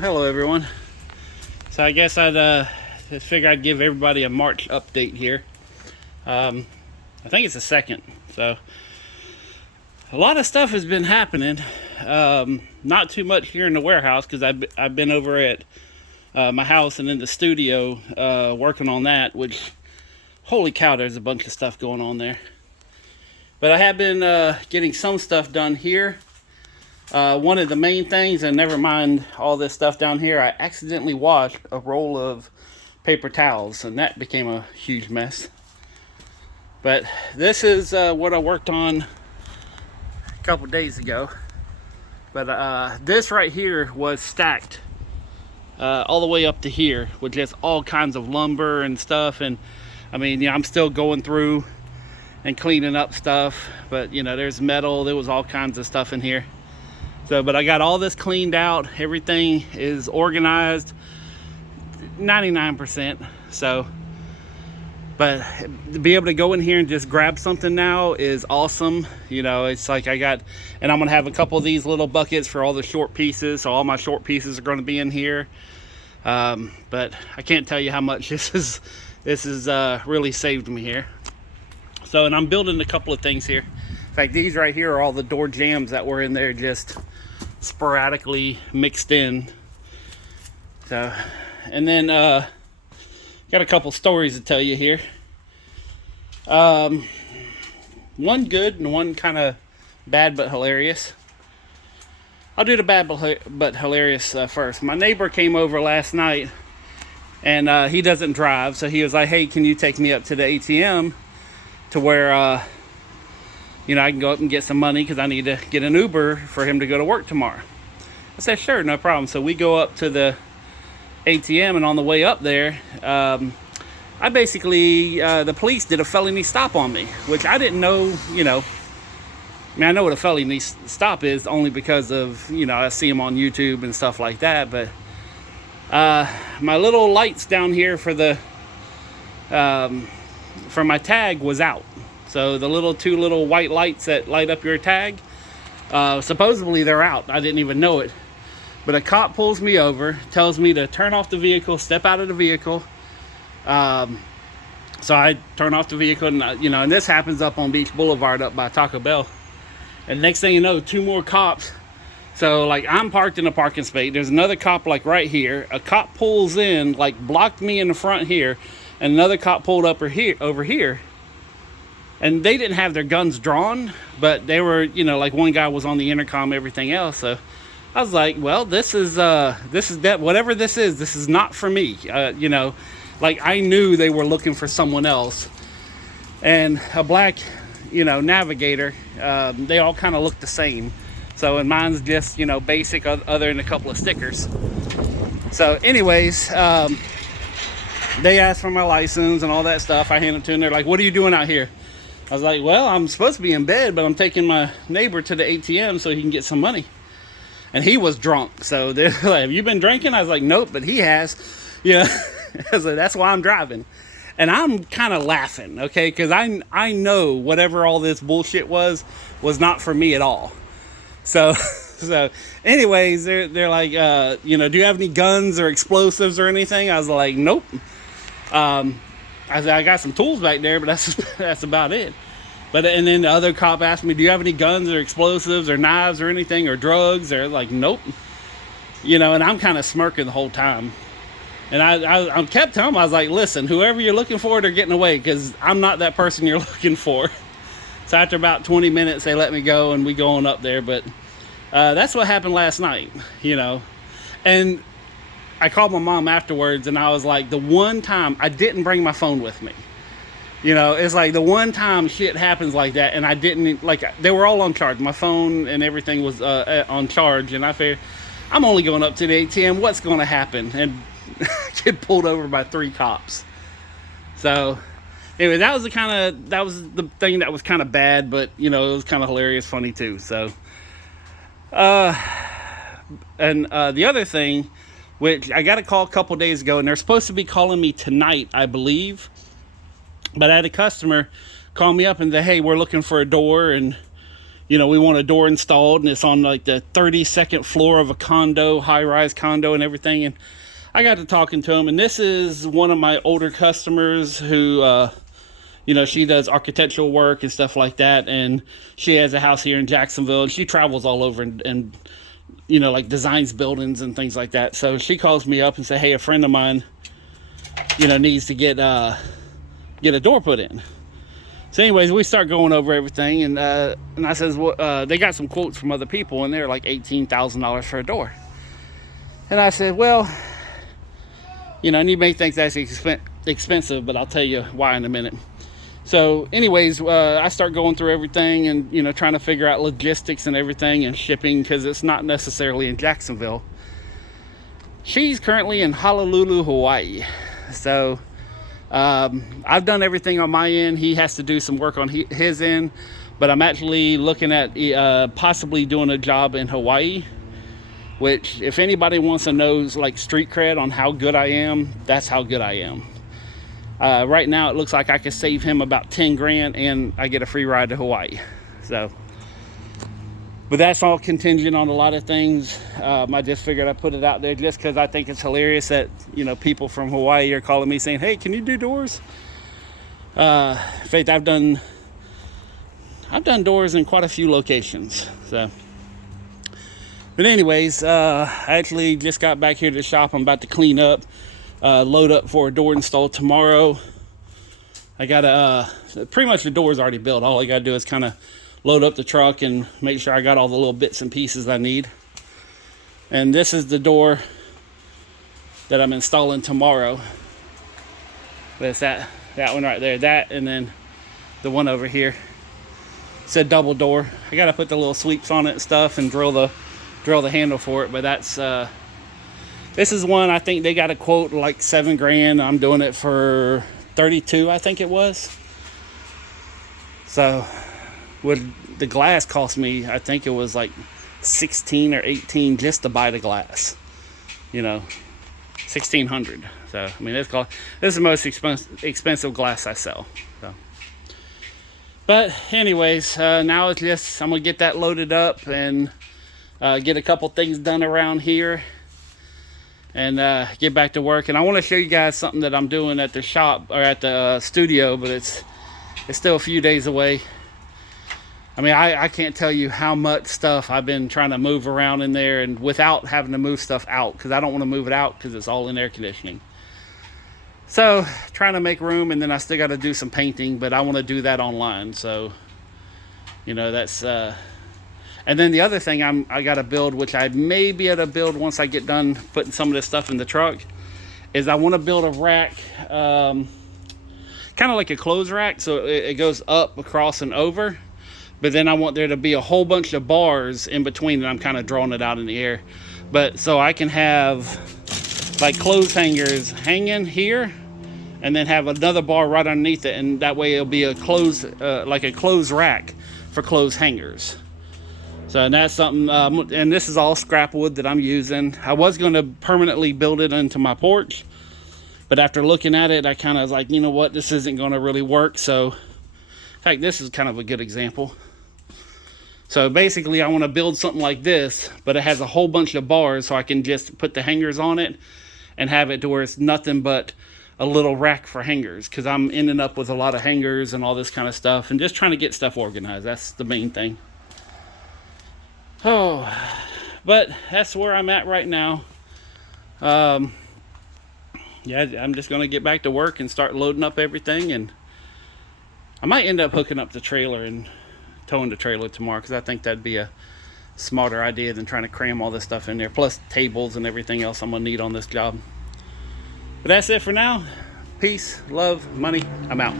Hello everyone. So I guess I'd just figure I'd give everybody a March update here. I think it's the second. So a lot of stuff has been happening. Not too much here in the warehouse because I've been over at my house and in the studio working on that, which holy cow, there's a bunch of stuff going on there. But I have been getting some stuff done here. One of the main things, and never mind all this stuff down here, I accidentally washed a roll of paper towels, and that became a huge mess. But this is what I worked on a couple days ago. But this right here was stacked all the way up to here with just all kinds of lumber and stuff. And I mean, I'm still going through and cleaning up stuff, but there's metal, there was all kinds of stuff in here. So, but I got all this cleaned out. Everything is organized 99%. So, but to be able to go in here and just grab something now is awesome. It's like and I'm gonna have a couple of these little buckets for all the short pieces. So all my short pieces are gonna be in here. But I can't tell you how much this is really saved me here. So, and I'm building a couple of things here. In fact, these right here are all the door jambs that were in there just sporadically mixed in. So, and then got a couple stories to tell you here. One good and one kind of bad but hilarious. I'll do the bad but hilarious first. My neighbor came over last night, and he doesn't drive, so he was like, "Hey, can you take me up to the ATM to where I can go up and get some money because I need to get an Uber for him to go to work tomorrow." I said, "Sure, no problem." So we go up to the ATM, and on the way up there, I basically, the police did a felony stop on me, which I didn't know, I know what a felony stop is only because of, I see them on YouTube and stuff like that. But my little lights down here for my tag was out. So the two little white lights that light up your tag, supposedly they're out. I didn't even know it. But a cop pulls me over, tells me to turn off the vehicle, step out of the vehicle. So I turn off the vehicle, and and this happens up on Beach Boulevard up by Taco Bell. And next thing you know, two more cops. So like I'm parked in a parking space. There's another cop like right here. A cop pulls in, like blocked me in the front here, and another cop pulled up over here. And they didn't have their guns drawn, but they were, like one guy was on the intercom, everything else. So I was like, well, this is that, whatever this is not for me. Like I knew they were looking for someone else. And a black, navigator, they all kind of look the same. So, and mine's just, basic other than a couple of stickers. So anyways, they asked for my license and all that stuff. I handed it to them. They're like, "What are you doing out here?" I was like, "Well, I'm supposed to be in bed, but I'm taking my neighbor to the ATM so he can get some money." And he was drunk. So they're like, "Have you been drinking?" I was like, "Nope, but he has." I was like, "That's why I'm driving." And I'm kind of laughing, okay? Because I know whatever all this bullshit was not for me at all. So anyways, they're like, "Do you have any guns or explosives or anything?" I was like, "Nope." I said, "I got some tools back there, but that's about it." But and then the other cop asked me, "Do you have any guns or explosives or knives or anything or drugs?" They're like, "Nope." And I'm kind of smirking the whole time. And I kept telling them, I was like, "Listen, whoever you're looking for, they're getting away because I'm not that person you're looking for." So after about 20 minutes, they let me go and we go on up there. But that's what happened last night, And I called my mom afterwards, and I was like, the one time I didn't bring my phone with me. It's like the one time shit happens like that, and I didn't, they were all on charge. My phone and everything was on charge, and I figured, I'm only going up to the ATM. What's going to happen? And get pulled over by 3 cops. So anyway, that was the thing that was kind of bad, but it was kind of hilarious, funny too. So, and the other thing, which I got a call a couple days ago, and they're supposed to be calling me tonight, I believe. But I had a customer call me up and say, "Hey, we're looking for a door, and you know, we want a door installed, and it's on like the 32nd floor of a condo, high-rise condo and everything. And I got to talking to him, and this is one of my older customers who, you know, she does architectural work and stuff like that, and she has a house here in Jacksonville, and she travels all over and you know, like designs buildings and things like that. So she calls me up and say, hey, a friend of mine, you know, needs to get a door put in. So anyways, we start going over everything, and I says, well, they got some quotes from other people, and they're like $18,000 for a door. And I said, well, you know, and you may think that's expensive, but I'll tell you why in a minute. So anyways, I start going through everything and, you know, trying to figure out logistics and everything and shipping, because it's not necessarily in Jacksonville. She's currently in Honolulu, Hawaii. So I've done everything on my end. He has to do some work on his end, but I'm actually looking at possibly doing a job in Hawaii, which, if anybody wants to know like street cred on how good I am, that's how good I am. Right now it looks like I could save him about 10 grand and I get a free ride to Hawaii. So, but that's all contingent on a lot of things. I just figured I'd put it out there just because I think it's hilarious that, you know, people from Hawaii are calling me saying, hey, can you do doors? In fact, I've done doors in quite a few locations. So, but anyways, I actually just got back here to the shop. I'm about to clean up. Load up for a door install tomorrow. I got pretty much the door's already built. All I gotta do is kind of load up the truck and make sure I got all the little bits and pieces I need. And this is the door that I'm installing tomorrow. But it's that one right there, that, and then the one over here. It's a double door. I gotta put the little sweeps on it and stuff and drill the handle for it. But that's this is one, I think they got a quote like 7 grand. I'm doing it for 32, I think it was. So, would the glass cost me, I think it was like 16 or 18 just to buy the glass. You know, 1,600. So, I mean, this is the most expensive glass I sell. So, but anyways, now it's just, I'm gonna get that loaded up and get a couple things done around here. And get back to work. And I want to show you guys something that I'm doing at the shop, or at the studio, but it's still a few days away. I mean, I can't tell you how much stuff I've been trying to move around in there, and without having to move stuff out, because I don't want to move it out because it's all in air conditioning. So trying to make room, and then I still got to do some painting, but I want to do that online. So, you know, that's and then the other thing I got to build, which I may be able to build once I get done putting some of this stuff in the truck, is I want to build a rack, kind of like a clothes rack, so it goes up, across, and over. But then I want there to be a whole bunch of bars in between, and I'm kind of drawing it out in the air. But so I can have like clothes hangers hanging here, and then have another bar right underneath it, and that way it'll be a clothes, like a clothes rack for clothes hangers. So, and that's something, and this is all scrap wood that I'm using. I was going to permanently build it into my porch, but after looking at it, I kind of was like, you know what, this isn't going to really work. So, in fact, this is kind of a good example. So basically, I want to build something like this, but it has a whole bunch of bars, so I can just put the hangers on it and have it to where it's nothing but a little rack for hangers, because I'm ending up with a lot of hangers and all this kind of stuff, and just trying to get stuff organized. That's the main thing. Oh, but that's where I'm at right now. Yeah, I'm just going to get back to work and start loading up everything, and I might end up hooking up the trailer and towing the trailer tomorrow, because I think that'd be a smarter idea than trying to cram all this stuff in there, plus tables and everything else I'm going to need on this job. But that's it for now. Peace, love, money. I'm out.